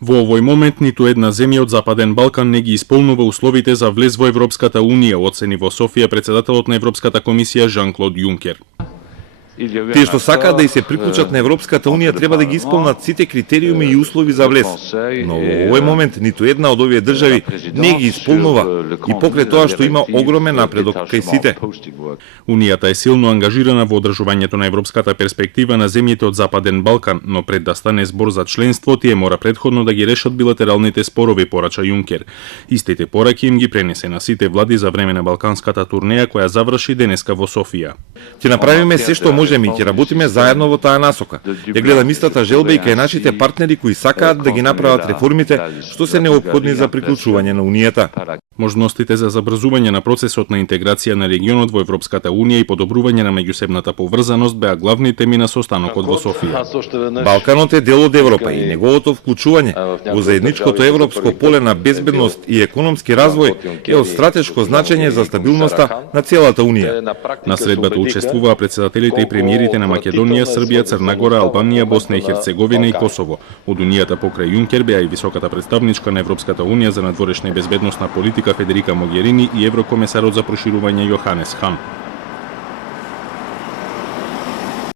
Во овој момент ниту една земја од Западен Балкан не ги исполнува условите за влез во Европската Унија, оцени во Софија председателот на Европската комисија Жан-Клод Јункер. Тие што сакаат да и се приклучат на Европската Унија треба да ги исполнат сите критериуми и услови за влез. Но во овој момент ниту една од овие држави не ги исполнува и покрај тоа што има огромен напредок кај сите. Унијата е силно ангажирана во одржувањето на европската перспектива на земјите од Западен Балкан, но пред да стане збор за членство, тие мора предходно да ги решат билатералните спорови, порача Јункер. Истите пораки им ги пренесе на сите влади за време на балканската турнеја која заврши денеска во Софија. Ќе направиме се што можеме и ќе работиме заедно во таа насока. Ја гледам истата желба и кај нашите партнери кои сакаат да ги направат реформите што се неопходни за приклучување на Унијата. Можностите за забрзување на процесот на интеграција на регионот во Европската Унија и подобрување на меѓусебната поврзаност беа главни теми на состанокот во Софија. Балканот е дел од Европа и неговото вклучување во заедничкото европско поле на безбедност и економски развој е од стратешко значење за стабилноста на целата Унија. На средбата учествуваа председателите и премиерите на Македонија, Србија, Црна Гора, Албанија, Босна и Херцеговина и Косово. Од Унијата покрај Јункер беа и високата представничка на Европската Унија за надворешна и безбедносна политика Федерика Могерини и еврокомесарот за проширување Јоханес Хан.